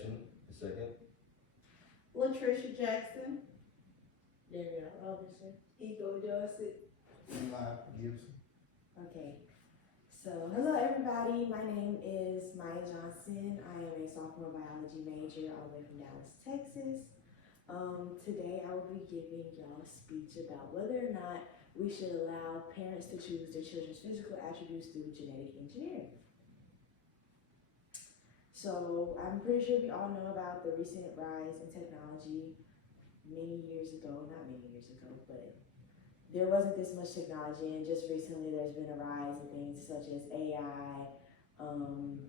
Jackson, the second. Latricia Jackson. Danielle Robinson. Ego Dorset. Gibson. Okay, so hello everybody, my name is Mya Johnson. I am a sophomore biology major all the way from Dallas, Texas. Today I will be giving y'all a speech about whether or not we should allow parents to choose their children's physical attributes through genetic engineering. So I'm pretty sure we all know about the recent rise in technology many years ago, not many years ago, but there wasn't this much technology, and just recently there's been a rise in things such as AI,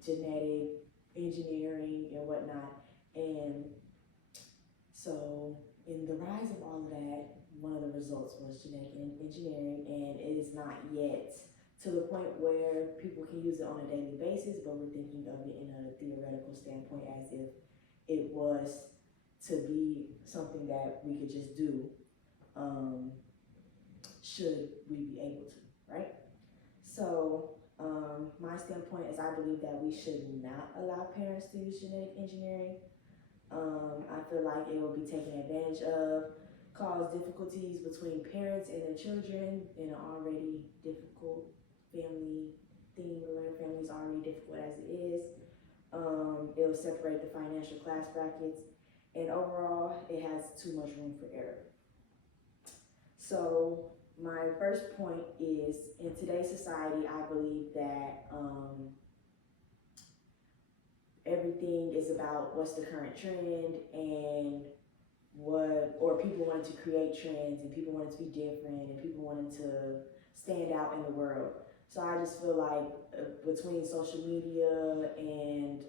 genetic engineering and whatnot. And so in the rise of all of that, one of the results was genetic engineering, and it is not yet to the point where people can use it on a daily basis, but we're thinking of it in a theoretical standpoint as if it was to be something that we could just do. Should we be able to, right? So my standpoint is I believe that we should not allow parents to use genetic engineering. I feel like it will be taken advantage of, cause difficulties between parents and their children in an already difficult family thing where family is already difficult as it is. It will separate the financial class brackets, and overall it has too much room for error. So my first point is, in today's society, I believe that everything is about what's the current trend and people wanted to create trends, and people wanted to be different, and people wanted to stand out in the world. So I just feel like between social media and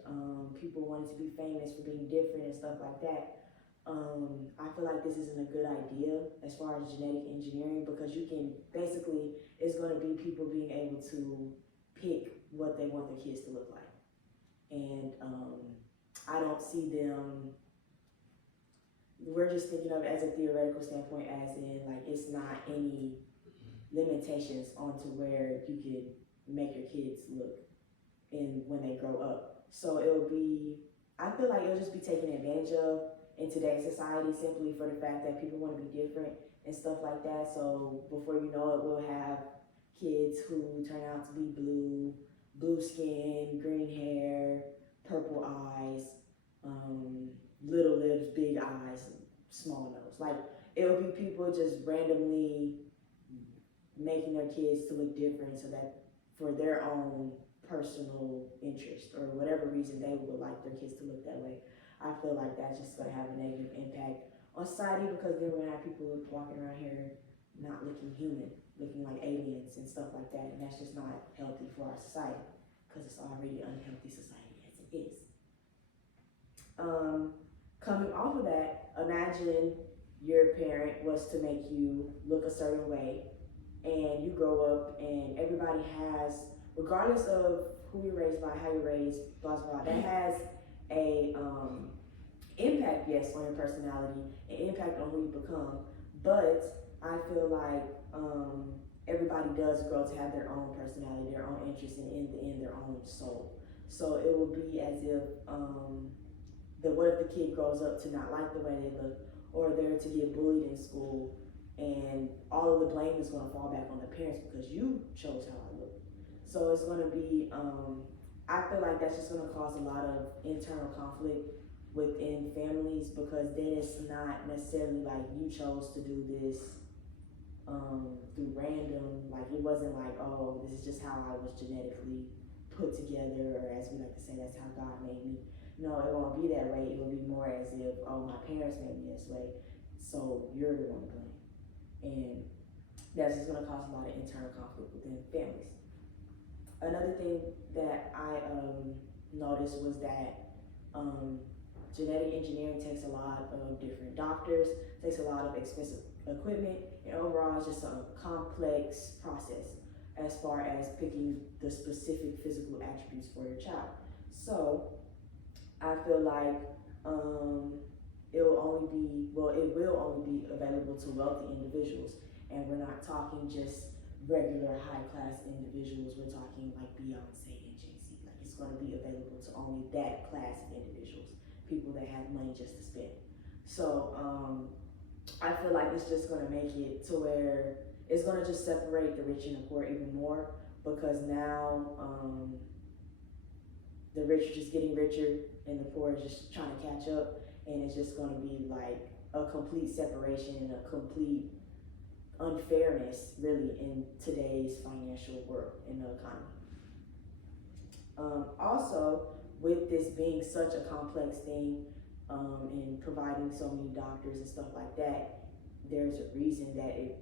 people wanting to be famous for being different and stuff like that, I feel like this isn't a good idea as far as genetic engineering, because you can basically, it's going to be people being able to pick what they want their kids to look like. And I don't see them, we're just thinking of it as a theoretical standpoint, as in like it's not any limitations onto where you could make your kids look in when they grow up. So I feel like it'll just be taken advantage of in today's society, simply for the fact that people want to be different and stuff like that. So before you know it, we'll have kids who turn out to be blue skin, green hair, purple eyes, little lips, big eyes, small nose. Like, it'll be people just randomly making their kids to look different so that for their own personal interest or whatever reason they would like their kids to look that way. I feel like that's just going to have a negative impact on society, because then we're going to have people walking around here not looking human, looking like aliens and stuff like that, and that's just not healthy for our society, because it's already an unhealthy society as it is. Coming off of that, imagine your parent was to make you look a certain way, and you grow up and everybody has, regardless of who you're raised by, how you're raised, blah, blah, blah, that has a impact, yes, on your personality, an impact on who you become. But I feel like everybody does grow to have their own personality, their own interests, and in the end, their own soul. So it will be as if what if the kid grows up to not like the way they look, or they're to get bullied in school, and all of the blame is going to fall back on the parents because you chose how I look. So it's going to be, I feel like that's just going to cause a lot of internal conflict within families, because then it's not necessarily like you chose to do this through random, like it wasn't like, oh, this is just how I was genetically put together, or as we like to say, that's how God made me. No, it won't be that way. It will be more as if, oh, my parents made me this way, so you're the one to blame. And that's just going to cause a lot of internal conflict within families. Another thing that I noticed was that genetic engineering takes a lot of different doctors, takes a lot of expensive equipment, and overall it's just a complex process as far as picking the specific physical attributes for your child. So I feel like it will only be available to wealthy individuals, and we're not talking just regular high-class individuals. We're talking like Beyonce and Jay-Z. Like, it's going to be available to only that class of individuals. people that have money just to spend. So I feel like it's just gonna make it to where it's gonna just separate the rich and the poor even more, because now the rich are just getting richer and the poor are just trying to catch up, and it's just gonna be like a complete separation and a complete unfairness really in today's financial world in the economy. Also, with this being such a complex thing, and providing so many doctors and stuff like that, there's a reason that it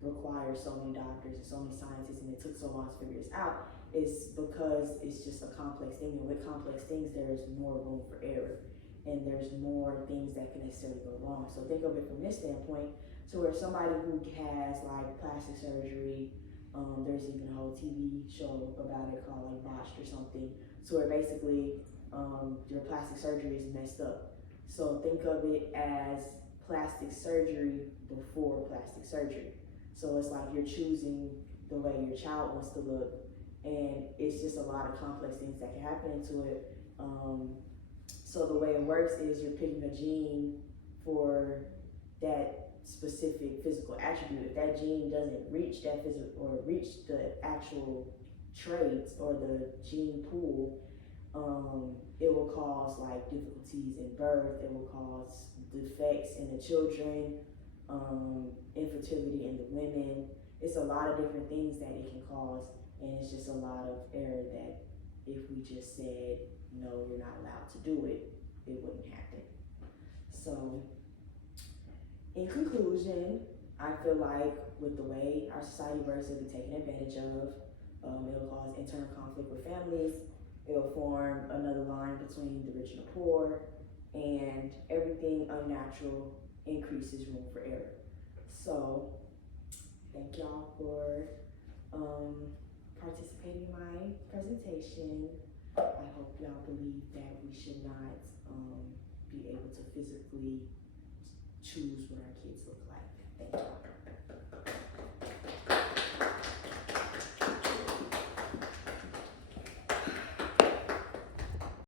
requires so many doctors and so many scientists, and it took so long to figure this out. Is because it's just a complex thing, and with complex things there's more room for error, and there's more things that can necessarily go wrong. So think of it from this standpoint, to where somebody who has like plastic surgery, there's even a whole TV show about it called like Botched or something, so where basically your plastic surgery is messed up. So think of it as plastic surgery before plastic surgery. So it's like you're choosing the way your child wants to look, and it's just a lot of complex things that can happen into it. So the way it works is you're picking a gene for that specific physical attribute. If that gene doesn't reach that physical or reach the actual traits or the gene pool, it will cause like difficulties in birth, it will cause defects in the children, infertility in the women. It's a lot of different things that it can cause, and it's just a lot of error that if we just said, no, you're not allowed to do it, it wouldn't happen. So, in conclusion, I feel like with the way our society works, it'll be taken advantage of. It'll cause internal conflict with families. It'll form another line between the rich and the poor, and everything unnatural increases room for error. So, thank y'all for participating in my presentation. I hope y'all believe that we should not be able to physically choose what our kids look like. Thank y'all.